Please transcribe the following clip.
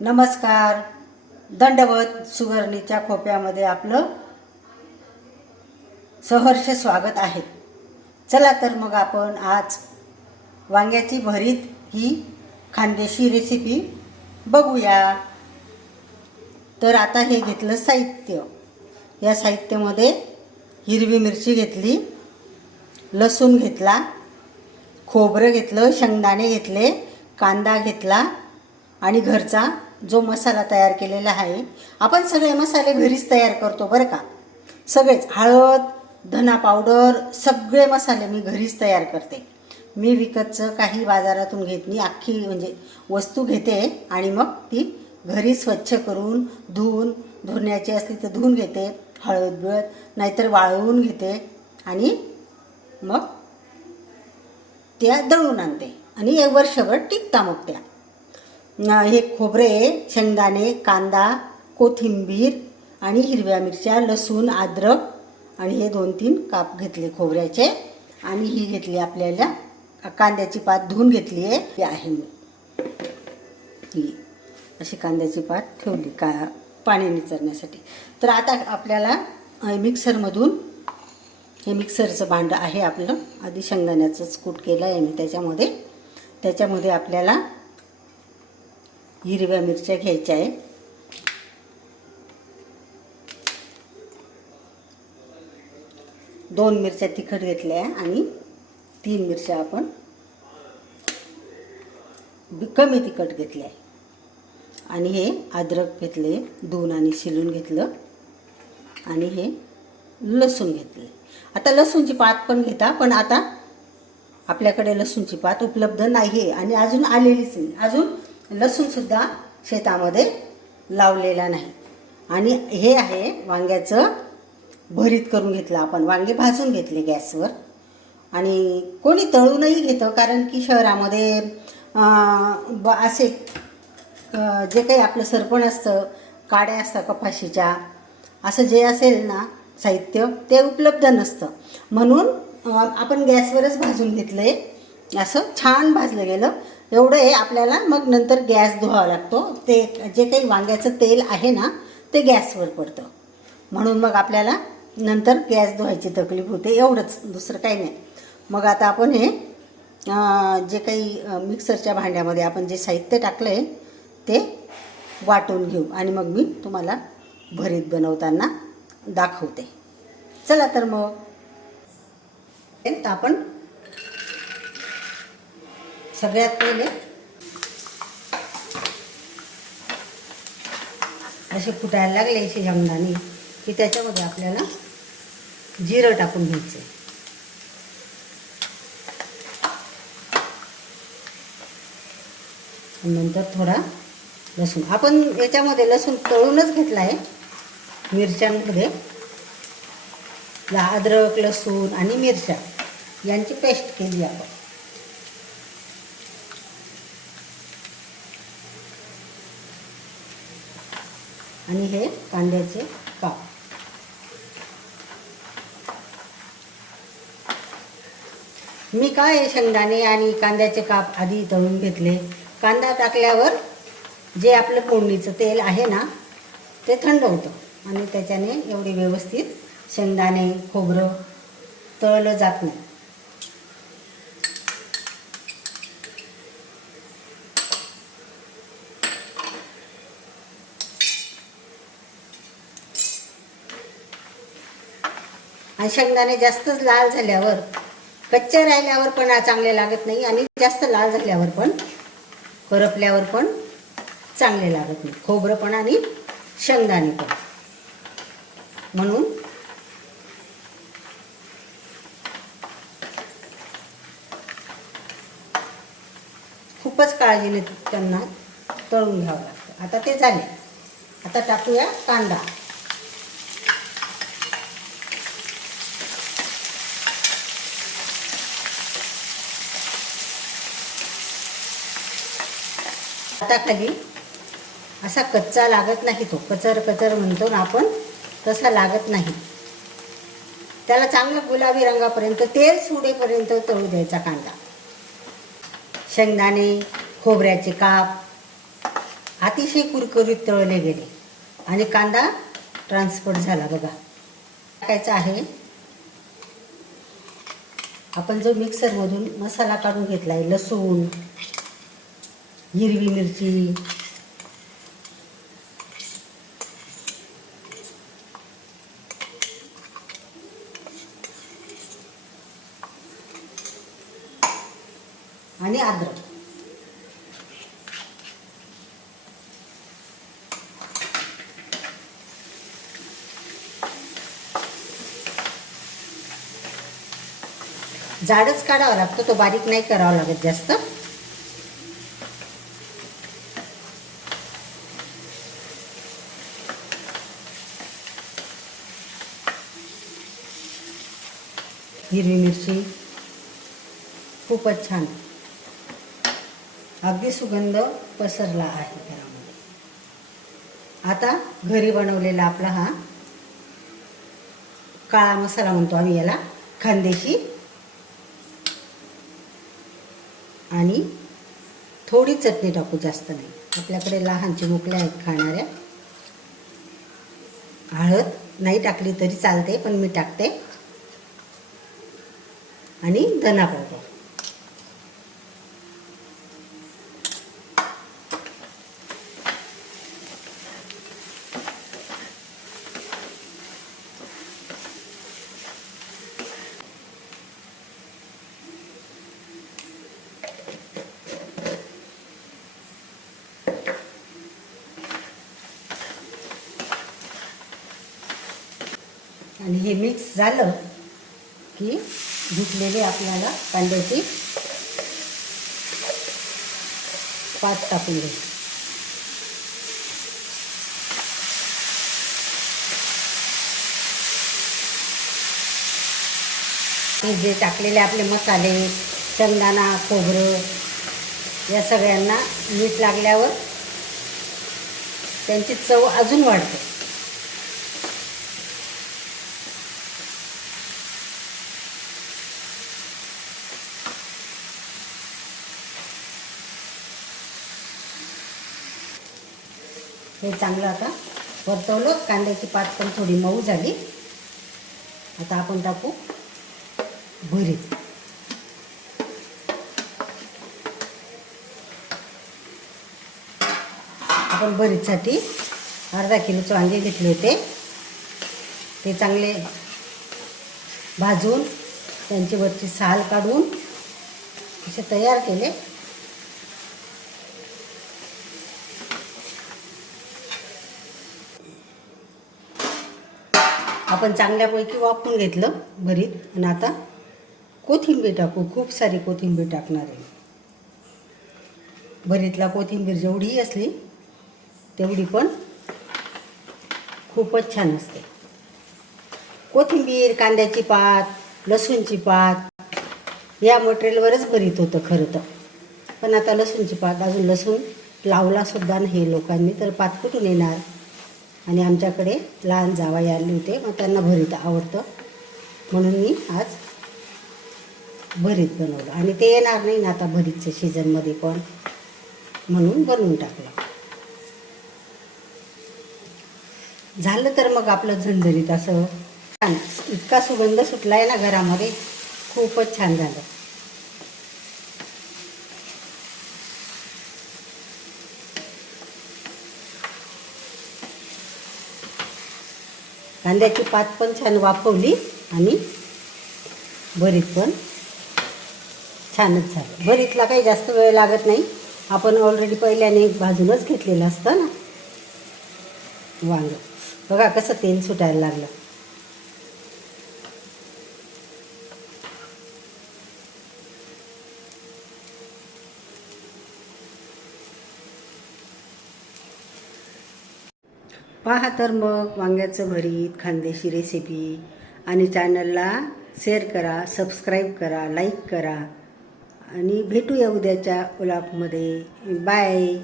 नमस्कार. दंडवत सुवर्णीच्या खोप्यामध्ये आपलं सहर्ष स्वागत आहे. चला तर मग आपण आज वांग्याची भरीत ही खानदेशी रेसिपी बघूया. तर आता हे घेतलं साहित्य. या साहित्यामध्ये हिरवी मिरची घेतली लसूण घेतला खोबरं घेतलं शेंगदाणे घेतले कांदा घेतला आणि घरचा जो मसाला तयार केलेला आहे आपण सगळे मसाले घरीच तयार करतो बरं का? सगळेच हळद धना पावडर सगळे मसाले मी घरीच तयार करते. मी विकतचं काही बाजारातून घेत नाही अख्खी म्हणजे वस्तू घेते आणि मग ती घरी स्वच्छ करून धुवून धुण्याची असली तर धुवून घेते हळद बिळद नाहीतर वाळवून घेते आणि मग त्या दळून आणते. आणि एक वर्षभर टिकता मग त्या. हे खोबरे शेंगदाणे कांदा कोथिंबीर आणि हिरव्या मिरच्या लसूण अद्रक आणि हे दोन तीन काप घेतले खोबऱ्याचे. आणि ही घेतली आपल्याला कांद्याची पात धुवून घेतली आहे. ही आहे मी. ही अशी कांद्याची पात ठेवली का पाणी निचरण्यासाठी तर आता आपल्याला मिक्सरमधून हे मिक्सरचं भांडं आहे आपलं. आधी शेंगदाण्याचंच कूट केलं आहे मी त्याच्यामध्ये. त्याच्यामध्ये आपल्याला हिरव्या मिरच्या घ्यायच्या आहे दोन मिरच्या तिखट घेतल्या आहे आणि तीन मिरच्या आपण कमी तिखट घेतल्या. आहे आणि हे अद्रक घेतले दोन आणि शिलून घेतलं. आणि हे लसूण घेतले. आता लसूणची पात पण घेता पण आता आपल्याकडे लसूणची पात उपलब्ध नाही आहे आणि अजून आलेलीच नाही. अजून लसूणसुद्धा शेतामध्ये लावलेला नाही. आणि हे आहे वांग्याचं भरीत करून घेतलं आपण. वांगे भाजून घेतले गॅसवर. आणि कोणी तळूनही घेतं कारण की शहरामध्ये ब असे जे काही आपलं सरपण असतं काड्या असतात कपाशीच्या असं जे असेल ना साहित्य ते उपलब्ध नसतं. म्हणून आपण गॅसवरच भाजून घेतलं आहे असं छान भाजलं गेलं. एवढं हे आपल्याला मग नंतर गॅस धुवावा लागतो. ते जे काही वांग्याचं तेल आहे ना ते गॅसवर पडतं. म्हणून मग आपल्याला नंतर गॅस धुवायची तकलीफ होते. एवढंच दुसरं काही नाही. मग आता आपण हे जे काही मिक्सरच्या भांड्यामध्ये आपण जे साहित्य टाकलं आहे ते वाटून घेऊ. आणि मग मी तुम्हाला भरीत बनवताना दाखवते. चला तर मग. तर आपण सगळ्यात पहिले असे फुटायला लागले असे शेंगदाणे की त्याच्यामध्ये आपल्याला जिरं टाकून घ्यायचं. नंतर थोडा लसूण. आपण याच्यामध्ये लसूण तळूनच घेतला आहे. मिरच्यांमध्ये अद्रक लसूण आणि मिरच्या यांची पेस्ट केली आपण. आणि हे कांद्याचे काप. मी काय शेंगदाणे आणि कांद्याचे काप आधी तळून घेतले. कांदा टाकल्यावर जे आपलं फोडणीचं तेल आहे ना ते थंड होतं. आणि त्याच्याने एवढे व्यवस्थित शेंगदाणे खोबरं तळलं जात नाही. आणि शेंगदाणे जास्तच लाल झाल्यावर कच्चे राहिल्यावर पण चांगले लागत नाही आणि जास्त लाल झाल्यावर पण करपल्यावर पण चांगले लागत नाही. खोबरं पण आणि शेंगदाणे पण. म्हणून खूपच काळजीने त्यांना तळून घ्यावं लागतं. आता ते झाले. आता टाकूया कांदा. हाताखाली असा कच्चा लागत नाही तो. कचर कचर म्हणतो ना आपण तसा लागत नाही. त्याला चांगलं गुलाबी रंगापर्यंत तेल सुडेपर्यंत तळू द्यायचा कांदा. शेंगदाणे खोबऱ्याचे काप अतिशय कुरकुरीत तळले गेले. आणि कांदा ट्रान्सफर झाला बघा. टाकायचं आहे. आपण जो मिक्सरमधून मसाला काढून घेतला आहे लसूण हिरवी मिरची. आणि अद्रक. जाडच काढावा लागतो तो बारीक नाही करावा लागत जास्त. हिरवी मिरची. खूपच छान. अगदी सुगंध पसरला आहे घरामध्ये आता घरी बनवलेला आपला हा काळा मसाला म्हणतो आम्ही याला खांदेशी आणि थोडी चटणी टाकू जास्त नाही. आपल्याकडे लहान चिमुकल्या आहेत खाणाऱ्या. हळद नाही टाकली तरी चालते पण मी टाकते. आणि धना पावडर आणि हे मिक्स झालं की धुतलेली आपल्याला कांद्याची पात टाकून घ्यायची जे टाकलेले आपले मसाले शेंगदाणा खोबरं या सगळ्यांना मीठ लागल्यावर त्यांची चव अजून वाढते. हे चांगलं आता परतवलं कांद्याची पात पण थोडी मऊ झाली. आता आपण टाकू भरीत. आपण भरीतसाठी अर्धा किलोचे वांगे घेतले होते. ते चांगले भाजून त्यांची वरची साल काढून असे तयार केले. आपण चांगल्यापैकी वापरून घेतलं भरीत. आणि आता कोथिंबीर टाकू. खूप सारी कोथिंबीर टाकणार आहे. भरीतला कोथिंबीर जेवढी असली तेवढी पण खूपच छान असते. कोथिंबीर कांद्याची पात लसूणची पात या मटेरियलवरच भरीत होतं खरं तर. पण आता लसूणची पात अजून लसूण लावलासुद्धा नाही लोकांनी तर पात कुठून येणार? आणि आमच्याकडे लहान जावाई आले होते मग त्यांना भरीत आवडतं. म्हणून मी आज भरीत बनवलं. आणि ते येणार नाही ना आता भरीतच्या सीझनमध्ये पण. म्हणून बनवून टाकलं. झालं तर मग आपलं झणझणीत असं. छान. इतका सुगंध सुटला आहे ना घरामध्ये. खूपच छान झालं. कांद्याची पात पण छान वाफवली आणि भरीत पण छानच झालं. भरीतला काही जास्त वेळ लागत नाही. आपण ऑलरेडी पहिल्याने भाजूनच घेतलेलं असतं ना. वांग. बघा कसं तेल सुटायला लागलं. पहा तर मग वांग्याचं भरीत खानदेशी रेसिपी आणि चॅनलला शेअर करा सबस्क्राईब करा लाईक करा. आणि भेटूया उद्याच्या उलापमध्ये बाय